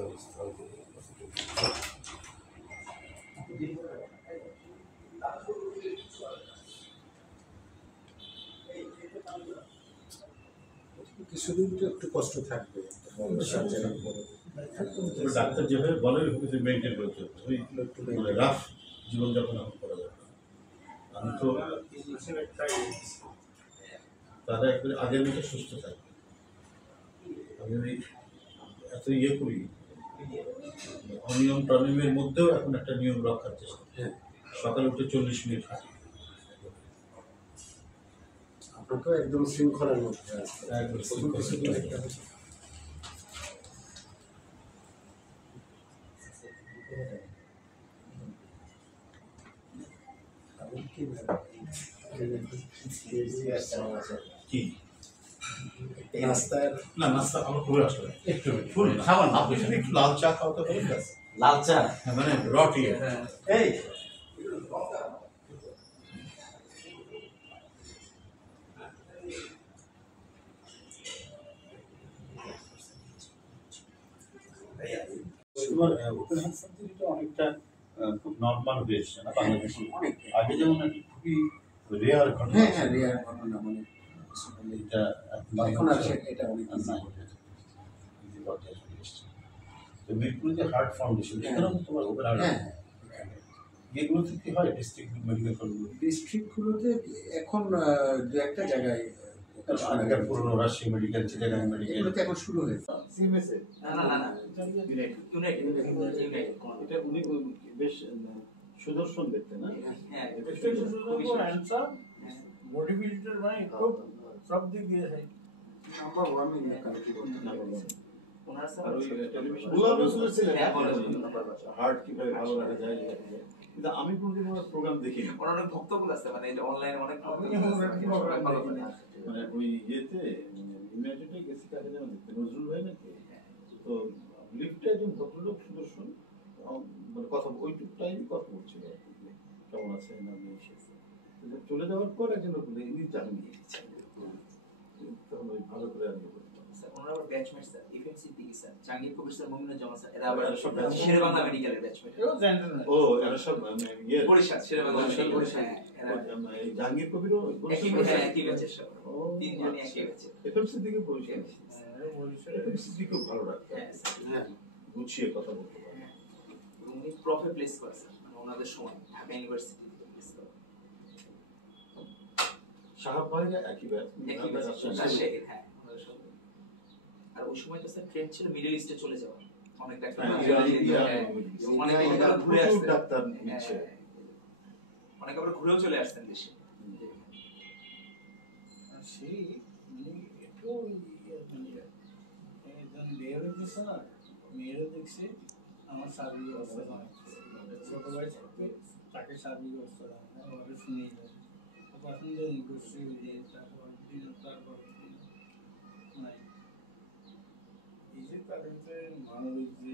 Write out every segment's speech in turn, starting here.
ব্যবস্থা কিছুদিন তো একটু কষ্ট থাকবে। ডাক্তার যেভাবে বলে মেনটেন করতে হবে, ওই রাফ জীবনযাপন এখন করা যাবে। আমি তো তারা একবারে আগের মতো সুস্থ থাকবে। আমি ওই এত করি অনিয়ম টনিয়মের মধ্যেও এখন একটা নিয়ম রক্ষার চেষ্টা। সকালে উঠে 40 মিনিট হাঁটি। আপনার তো একদম শৃঙ্খলার মধ্যে কি নাস্তার না নাস্তা আমার করে আসলে একটু ফুল আপনি যদি একটু লাল চা খাওয়াতে পারেন। লাল চা মানে রটি এই অনেকটা খুব নর্মাল হয়েছে না বাংলাদেশে। আগে যেমন খুবই রেয়ার ঘটনা। হ্যাঁ রেয়ার ঘটনা, মানে এটা এখন আছে, এটা অনেক তো মিরপুরে যে হার্ট ফাউন্ডেশন এখানেও তোমার ওপেন এগুলোতে কি হয় ডিস্ট্রিক্ট মেডিকেল কলেজগুলো? ডিস্ট্রিক্টগুলোতে এখন দু একটা জায়গায় আগেকার পুরনো রাজশাহী মেডিকেল, চিটাগাং মেডিকেল এগুলোতে এখন শুরু হয়েছে। এটা উনি বেশ সুদর্শন দেখতে না? হ্যাঁ মোটিভেটেড মানে খুব সব দিক দিয়ে হয়। নাম্বার 1 ইন দ্য কান্ট্রি ওনার আর ওই টেলিভিশন হার্ট কিভাবে ভালো রাখা যায়, কিন্তু আমি কোনোদিন ওনার প্রোগ্রাম দেখিনি। ওনার অনেক ভক্তগুলো আছে, মানে এটা অনলাইনে অনেক মানে ওই ইয়েতে ইউনাইটেডে গেছি কাকে যেন দেখতে, নজরুল ভাই নাকি, তো লিফটে একজন ভদ্রলোক সুদর্শন মানে কথা ওইটুকটাই কথা বলছিল, কেমন আছে না নিয়ে এসেছে। চলে যাওয়ার পর একজন লোক বলে ইনি জানি নিয়ে এসেছেন, তখন ওই ভালো করে আমি ওনার আবার ব্যাচমেট স্যার এফএমসি দিকে স্যার জাহাঙ্গীর কবির স্যার মুমিনুজ্জামান জামা স্যার এরা আবার সব শেরে বাংলা মেডিকেলের ব্যাচমেট। ও এরা সব ইয়ে বরিশাল শেরে বাংলা বরিশাল এরা জাহাঙ্গীর কবিরও একই ব্যাচের সব তিনজনই একই ব্যাচের। এফএমসি দিকে বরিশাল এফএমসি দিকে ভালো রাখতে হ্যাঁ গুছিয়ে কথা বলতে পারে। উনি প্রফে প্লেস করেছেন মানে ওনাদের সময় ঢাকা ইউনিভার্সিটি প্লেস করে। সাহাব ভাইরা একই ব্যাচ রাজশাহীর, হ্যাঁ ওনাদের সব। আর ওই সময় তো স্যার ট্রেন্ড ছিল মিডল ইস্টে চলে যাওয়া, অনেক ডাক্তার অনেক ঘুরে আসছে, ডাক্তার নিচ্ছে, অনেক আবার ঘুরেও চলে আসছেন দেশে। সেই একটু বিয়ে হইতেছে না, মেয়েরও দেখছে আমার শারীরিক অবস্থা অনেক ছোট ভাই থাকতে তাকে শারীরিক অবস্থা ওরা শুনেই যায় পছন্দ করছে যে তারপর নাই এই যে তাদের মানবিক যে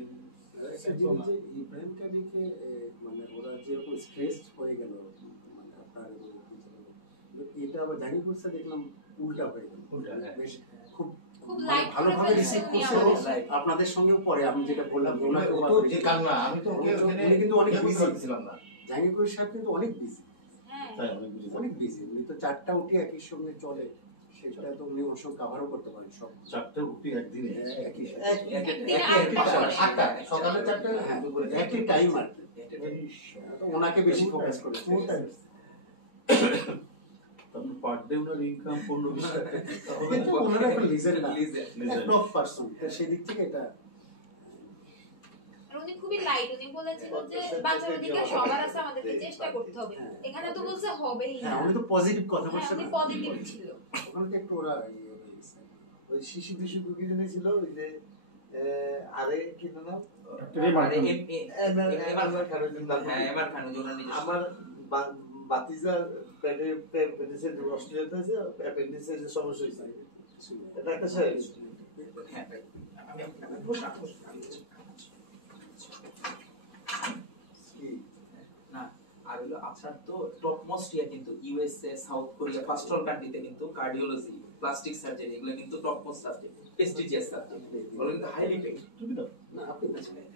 ইব্রাহিম কাদিকে মানে ওরা যেরকম স্ট্রেস হয়ে গেল, মানে আপনার এটা আবার জানি করছে দেখলাম উল্টা হয়ে গেল, বেশ খুব ভালোভাবে রিসিভ করছে আপনাদের সঙ্গেও পরে আমি যেটা বললাম আমি তো উনি কিন্তু অনেক বিজি ছিলাম না, জাহাঙ্গীর সাহেব কিন্তু অনেক বিজি, অনেক বিজি। উনি তো 4টা উঠে একই সঙ্গে চলে, সেটা তো উনি ওর সঙ্গে কাভারও করতে পারেন সব। 4টা উঠি একদিনে সকালে 4টা একই টাইম আর কি, তো ওনাকে বেশি ফোকাস করে পার ডে ওনার ইনকাম 15-20 টাকা, কিন্তু ওনারা এখন লিজেন্ড না, টপ পারসন, সেই দিক থেকে এটা উনি খুবই লাইট। উনি বলেছিল যে বাচ্চার অধিকার সবার আছে, আমাদেরকে চেষ্টা করতে হবে। এখানে তো বলছে হবেই না, উনি তো পজিটিভ কথা বলছেন, উনি পজিটিভ ছিল। ওখানে একটু ওরা ওই শিশু দুঃখী জন্য ছিল ওই যে আরে কি নাম আমার বাতিজার পেটের অস্ট্রেলিয়াতে আছে অ্যাপেন্ডিক্সের যে সমস্যা হয়েছে এটা একটা আর হলো আপনার তো টপ মোস্ট ইয়া কিন্তু USA, south Korea, first world কান্ট্রিতে কিন্তু কার্ডিওলজি প্লাস্টিক সার্জারি এগুলো কিন্তু top most subject, prestigious subject, এগুলো কিন্তু হাইলি পেইড। তুমি দাও। না আপনি তো ছিলেন।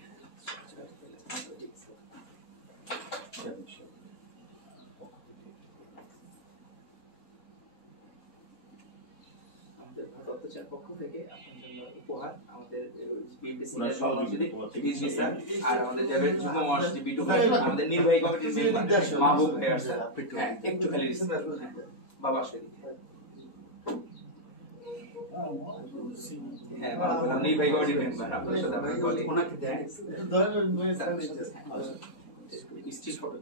আমাদের ভারতের পক্ষ থেকে আপনার জন্য উপহার আমাদের বিএনপিসি ওনার সহযোগিতা বিজবি স্যার আর আমাদের ডেভিড যুগ্ম মহাসচিব বিটু ভাই, আমাদের নির্বাহী কমিটির মেম্বার মাহবুব ভাই স্যার। হ্যাঁ একটু খালি রিসিভ বাবা আসলে হ্যাঁ বাবা নির্বাহী কমিটির মেম্বার আপনার সাথে আমরা বলি ওনাকে দেন ধরেন স্টিল ফটো